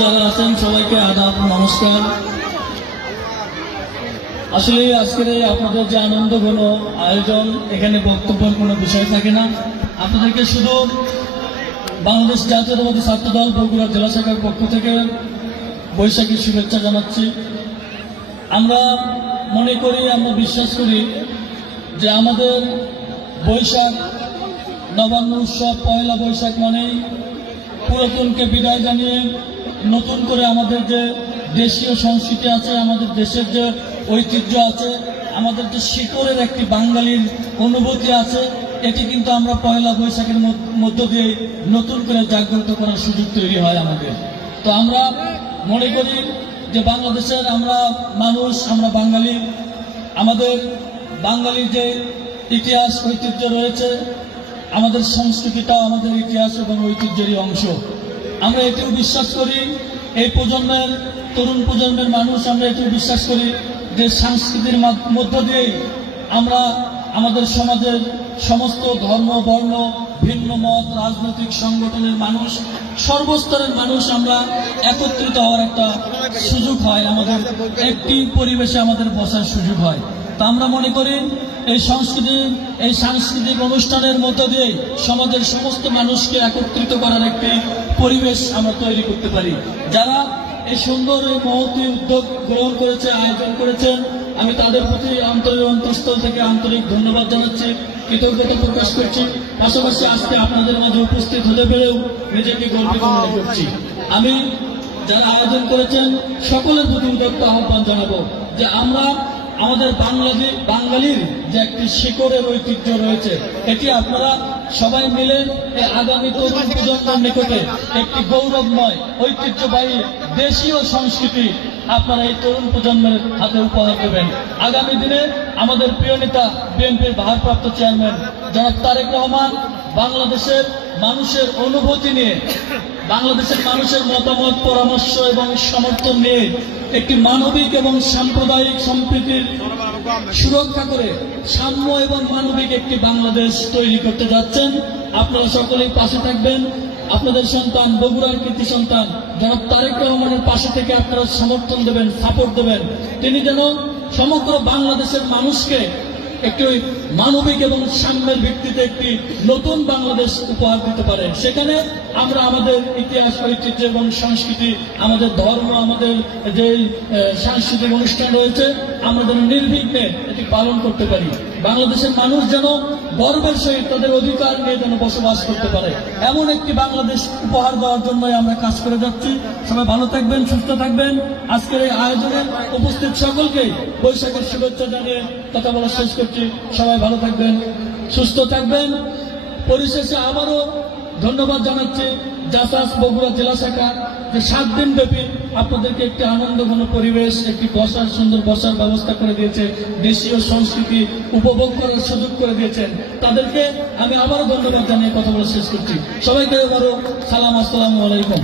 যারা আছেন সবাইকে আদাব, নমস্কার। আসলে আজকের আপনাদের যে আনন্দ ঘন আয়োজন, এখানে বক্তব্যের কোনো বিষয় থাকে না। আপনাদেরকে শুধু বাংলাদেশ জাতীয়তাবাদী ছাত্র দল বগুড়া জেলা শাখার পক্ষ থেকে বৈশাখী শুভেচ্ছা জানাচ্ছি। আমরা মনে করি, আমরা বিশ্বাস করি যে আমাদের বৈশাখ নবান্ন উৎসব, পয়লা বৈশাখ মানেই পুরাতনকে বিদায় জানিয়ে নতুন করে আমাদের যে দেশীয় সংস্কৃতি আছে, আমাদের দেশের যে ঐতিহ্য আছে, আমাদের যে শিকড়ের একটি বাঙালির অনুভূতি আছে, এটি কিন্তু আমরা পয়লা বৈশাখের মধ্য দিয়ে নতুন করে জাগ্রত করার সুযোগ তৈরি হয় আমাদের। তো আমরা মনে করি যে বাংলাদেশের আমরা মানুষ, আমরা বাঙালি, আমাদের বাঙালির যে ইতিহাস ঐতিহ্য রয়েছে, আমাদের সংস্কৃতিটাও আমাদের ইতিহাস এবং ঐতিহ্যেরই অংশ। আমরা এটিও বিশ্বাস করি, এই প্রজন্মের তরুণ প্রজন্মের মানুষ আমরা এটিও বিশ্বাস করি যে সংস্কৃতির মধ্য দিয়েই আমরা আমাদের সমাজের সমস্ত ধর্ম, বর্ণ, ভিন্ন মত, রাজনৈতিক সংগঠনের মানুষ, সর্বস্তরের মানুষ আমরা একত্রিত হওয়ার একটা সুযোগ হয়, আমাদের একটি পরিবেশে আমাদের বসার সুযোগ হয়। তা আমরা মনে করি এই সাংস্কৃতিক অনুষ্ঠানের মধ্য দিয়ে সমাজের সমস্ত মানুষকে একত্রিত করার একটি পরিবেশ আমরা তৈরি করতে পারি। যারা এই সুন্দর এই মহতী উদ্যোগ গ্রহণ করেছে, আয়োজন করেছেন, আমি তাদের প্রতি অন্তঃস্থল থেকে আন্তরিক ধন্যবাদ জানাচ্ছি, কৃতজ্ঞতা প্রকাশ করছি। পাশাপাশি আজকে আপনাদের মাঝে উপস্থিত হতে পেরেও নিজেকে গর্বিত মনে করছি। আমি যারা আয়োজন করেছেন সকলের প্রতি উদ্যোক্ত আহ্বান জানাবো যে আমরা আমাদের বাঙালির যে একটি শিকড়ের ঐতিহ্য রয়েছে, এটি আপনারা সবাই মিলে আগামী তরুণ প্রজন্মের নিকটে একটি গৌরবময় ঐতিহ্যবাহী দেশীয় সংস্কৃতি আপনারা এই তরুণ প্রজন্মের হাতে উপহার দেবেন। আগামী দিনে আমাদের প্রিয় নেতা বিএনপির ভারপ্রাপ্ত চেয়ারম্যান জনাব তারেক রহমান বাংলাদেশের মানুষের অনুভূতি নিয়ে, বাংলাদেশের মানুষের মতামত, পরামর্শ এবং সমর্থন নিয়ে একটি মানবিক এবং সাম্প্রদায়িক সম্প্রীতির সুরক্ষা করে সাম্য এবং মানবিক একটি বাংলাদেশ তৈরি করতে যাচ্ছেন। আপনারা সকলেই পাশে থাকবেন। আপনাদের সন্তান, বগুড়ার কৃতি সন্তান জনাব তারেক রহমানের পাশে থেকে আপনারা সমর্থন দেবেন, সাপোর্ট দেবেন। তিনি যেন সমগ্র বাংলাদেশের মানুষকে একটি মানবিক এবং সাম্যের ভিত্তিতে একটি নতুন বাংলাদেশ উপহার দিতে পারেন। সেখানে আমরা আমাদের ইতিহাস, ঐতিহ্য এবং সংস্কৃতি, আমাদের ধর্ম, আমাদের যে সাংস্কৃতিক অনুষ্ঠান রয়েছে, আমরা যেন নির্বিঘ্নে এটি পালন করতে পারি। বাংলাদেশের মানুষ যেন গর্বের সহিত তাদের অধিকার নিয়ে যেন বসবাস করতে পারে, এমন একটি বাংলাদেশ উপহার দেওয়ার জন্যই আমরা কাজ করে যাচ্ছি। সবাই ভালো থাকবেন, সুস্থ থাকবেন। আজকের এই আয়োজনে উপস্থিত সকলকেই বৈশাখের শুভেচ্ছা জানিয়ে কথা বলা শেষ করছি। সবাই ভালো থাকবেন, সুস্থ থাকবেন। পরিশেষে আবারও ধন্যবাদ জানাচ্ছি জাসাস বগুড়া জেলা শাখা, যে 7 দিন ব্যাপী আপনাদেরকে একটি আনন্দঘন পরিবেশ, একটি সুন্দর বসার ব্যবস্থা করে দিয়েছে, দেশীয় সংস্কৃতি উপভোগ করার সুযোগ করে দিয়েছেন। তাদেরকে আমি আবারও ধন্যবাদ জানিয়ে কথা বলা শেষ করছি। সবাইকে আবারও সালাম, আসসালামু আলাইকুম।